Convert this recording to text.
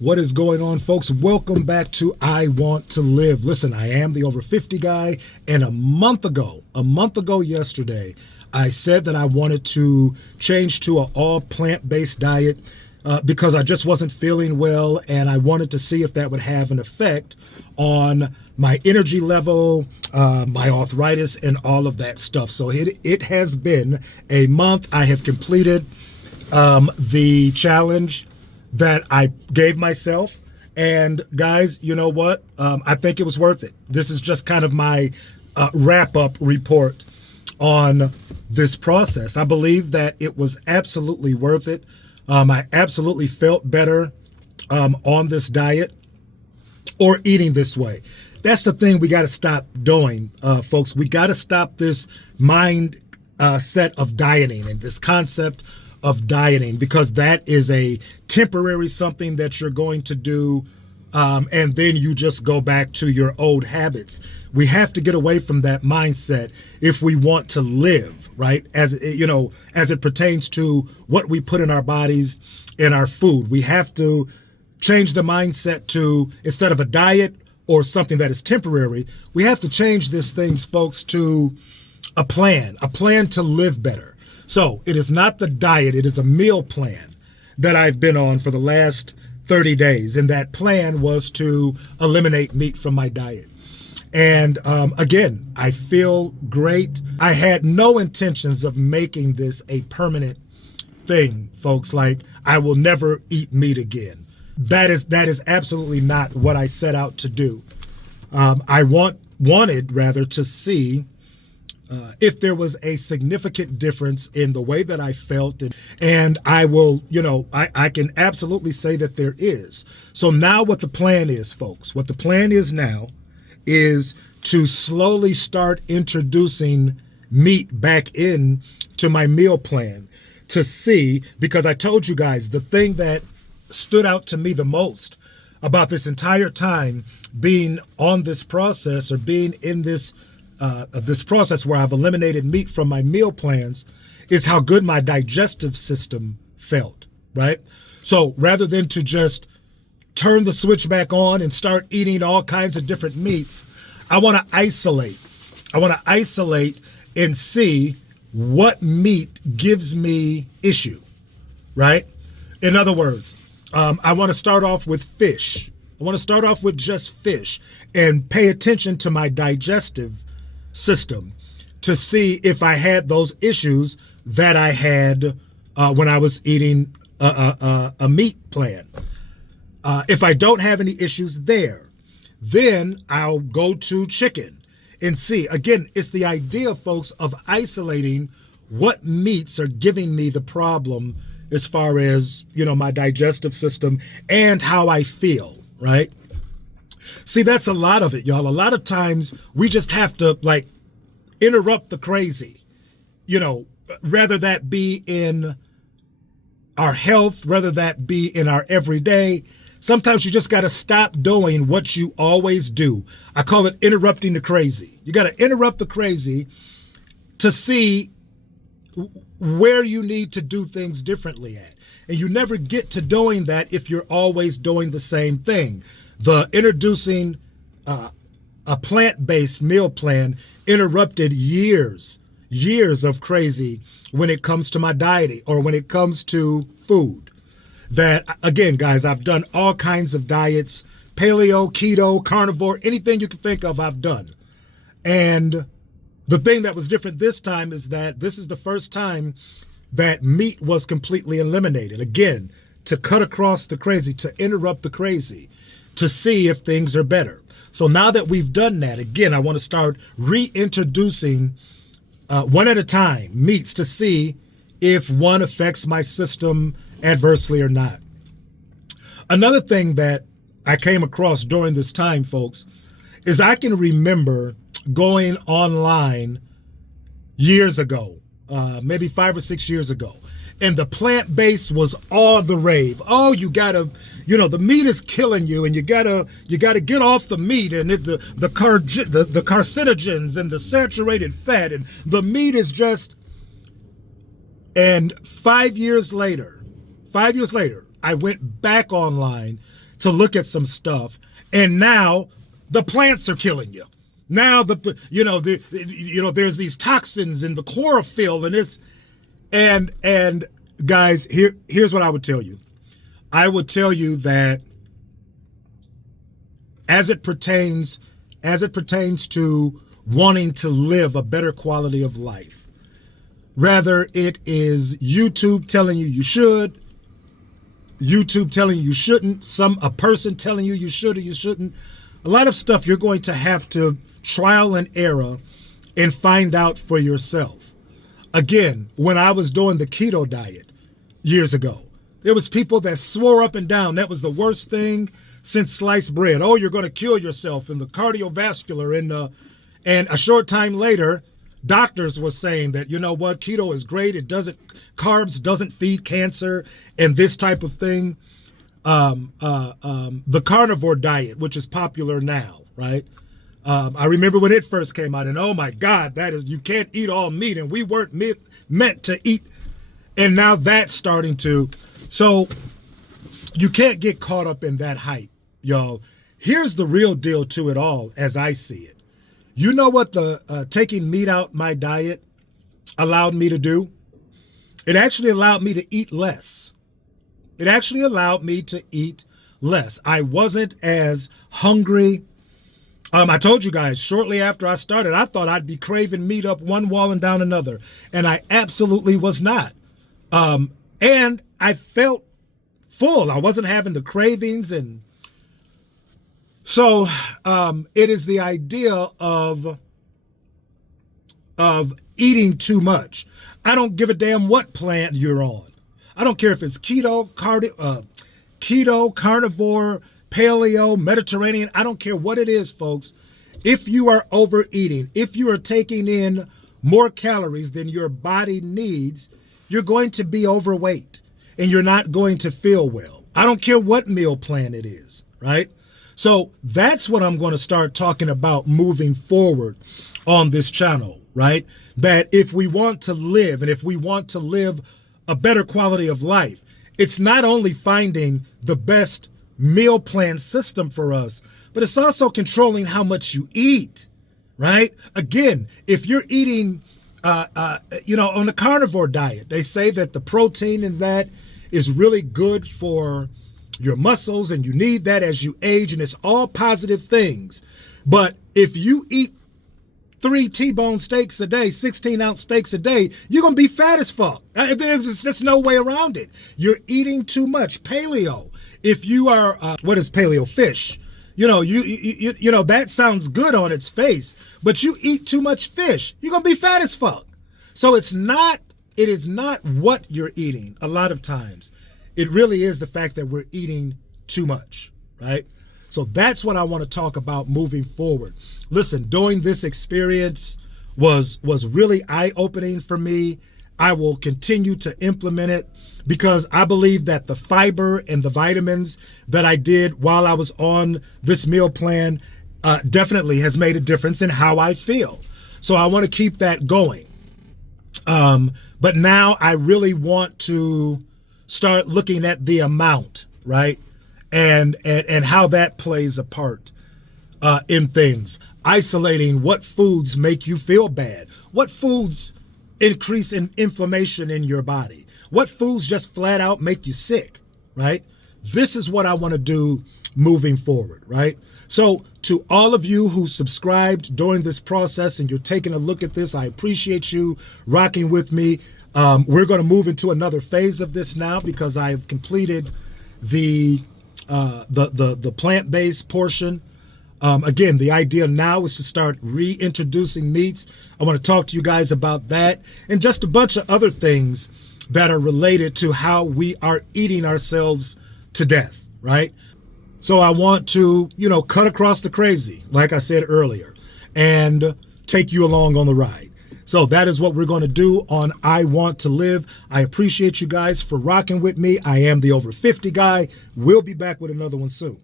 What is going on, folks? Welcome back to I Want to Live. Listen, I am the over 50 guy, and a month ago yesterday, I said that I wanted to change to an all plant-based diet because I just wasn't feeling well, and I wanted to see if that would have an effect on my energy level, my arthritis, and all of that stuff. So it has been a month. I have completed the challenge that I gave myself. And guys, you know what? I think it was worth it. This is just kind of my wrap-up report on this process. I believe that it was absolutely worth it. I absolutely felt better on this diet or eating this way. That's the thing we got to stop doing, folks. We got to stop this mind set of dieting and this concept of dieting, because that is a temporary something that you're going to do, and then you just go back to your old habits. We have to get away from that mindset if we want to live, right? As it pertains to what we put in our bodies, in our food. We have to change the mindset to, instead of a diet or something that is temporary, we have to change these things, folks, to a plan to live better. So it is not the diet, it is a meal plan that I've been on for the last 30 days. And that plan was to eliminate meat from my diet. And again, I feel great. I had no intentions of making this a permanent thing, folks. Like, I will never eat meat again. That is absolutely not what I set out to do. I wanted rather to see if there was a significant difference in the way that I felt. And I will, I can absolutely say that there is. So now what the plan is, folks, what the plan is now is to slowly start introducing meat back in to my meal plan to see, because I told you guys, the thing that stood out to me the most about this entire time being on this process, or being in this process where I've eliminated meat from my meal plans, is how good my digestive system felt, right? So rather than to just turn the switch back on and start eating all kinds of different meats, I want to isolate. And see what meat gives me issue, right? In other words, I want to start off with fish. I want to start off with just fish and pay attention to my digestive system to see if I had those issues that I had when I was eating a meat plan. If I don't have any issues there, then I'll go to chicken and see. Again, it's the idea, folks, of isolating what meats are giving me the problem as far as, my digestive system and how I feel, right? See, that's a lot of it, y'all. A lot of times we just have to interrupt the crazy, rather that be in our health, rather that be in our everyday. Sometimes you just got to stop doing what you always do. I call it interrupting the crazy. You got to interrupt the crazy to see where you need to do things differently at. And you never get to doing that if you're always doing the same thing. The introducing a plant-based meal plan interrupted years of crazy when it comes to my dieting or when it comes to food. That, again, guys, I've done all kinds of diets, paleo, keto, carnivore, anything you can think of, I've done. And the thing that was different this time is that this is the first time that meat was completely eliminated. Again, to cut across the crazy, to interrupt the crazy, to see if things are better. So now that we've done that, again, I want to start reintroducing one at a time meats to see if one affects my system adversely or not. Another thing that I came across during this time, folks, is I can remember going online years ago, maybe 5 or 6 years ago, and the plant-based was all the rave. Oh, you gotta, the meat is killing you, and you gotta get off the meat, and the carcinogens and the saturated fat, and the meat is just. And 5 years later, I went back online to look at some stuff, and now the plants are killing you. Now there's these toxins in the chlorophyll and this, and guys, here's what I would tell you. I would tell you that as it pertains to wanting to live a better quality of life, whether it is YouTube telling you you should, YouTube telling you you shouldn't, a person telling you you should or you shouldn't, a lot of stuff you're going to have to trial and error and find out for yourself. Again, when I was doing the keto diet years ago, there was people that swore up and down that was the worst thing since sliced bread. Oh, you're going to kill yourself in the cardiovascular. And a short time later, doctors were saying that, you know what, keto is great. Carbs doesn't feed cancer and this type of thing. The carnivore diet, which is popular now, right? I remember when it first came out, and oh my God, you can't eat all meat, and we weren't meant to eat. And now that's starting to, so you can't get caught up in that hype, y'all. Here's the real deal to it all as I see it. You know what the taking meat out my diet allowed me to do? It actually allowed me to eat less. I wasn't as hungry. I told you guys, shortly after I started, I thought I'd be craving meat up one wall and down another. And I absolutely was not. And I felt full. I wasn't having the cravings. And so it is the idea of eating too much. I don't give a damn what plant you're on. I don't care if it's keto, carnivore, paleo, Mediterranean. I don't care what it is, folks. If you are overeating, if you are taking in more calories than your body needs, you're going to be overweight and you're not going to feel well. I don't care what meal plan it is, right? So that's what I'm going to start talking about moving forward on this channel, right? That if we want to live and if we want to live a better quality of life, it's not only finding the best meal plan system for us, but it's also controlling how much you eat, right? Again, if you're eating, on the carnivore diet, they say that the protein in that is really good for your muscles and you need that as you age, and it's all positive things. But if you eat 3 T-bone steaks a day, 16-ounce steaks a day, you're going to be fat as fuck. There's just no way around it. You're eating too much. Paleo. If you are, what is paleo? Fish. You know, that sounds good on its face, but you eat too much fish, you're going to be fat as fuck. So it is not what you're eating a lot of times. It really is the fact that we're eating too much, right? So that's what I want to talk about moving forward. Listen, doing this experience was really eye-opening for me. I will continue to implement it because I believe that the fiber and the vitamins that I did while I was on this meal plan definitely has made a difference in how I feel. So I want to keep that going. But now I really want to start looking at the amount, right? And how that plays a part in things. Isolating what foods make you feel bad. What foods increase in inflammation in your body. What foods just flat out make you sick, right? This is what I want to do moving forward, right? So to all of you who subscribed during this process and you're taking a look at this, I appreciate you rocking with me. We're going to move into another phase of this now because I've completed the plant-based portion. Again, the idea now is to start reintroducing meats. I want to talk to you guys about that and just a bunch of other things that are related to how we are eating ourselves to death, right? So I want to, cut across the crazy, like I said earlier, and take you along on the ride. So that is what we're going to do on I Want to Live. I appreciate you guys for rocking with me. I am the Over 50 guy. We'll be back with another one soon.